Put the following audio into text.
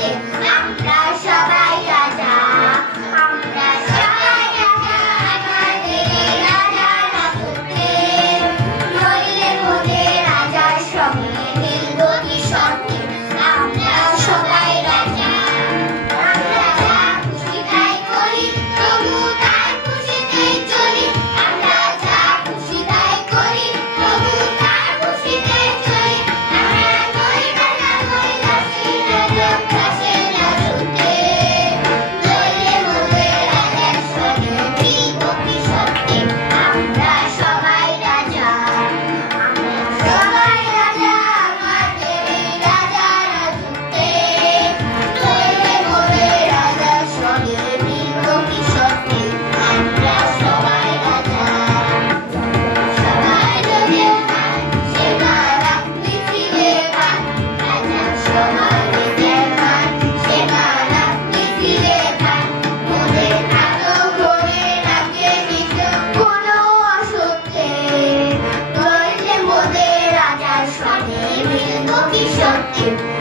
Thank you. 天。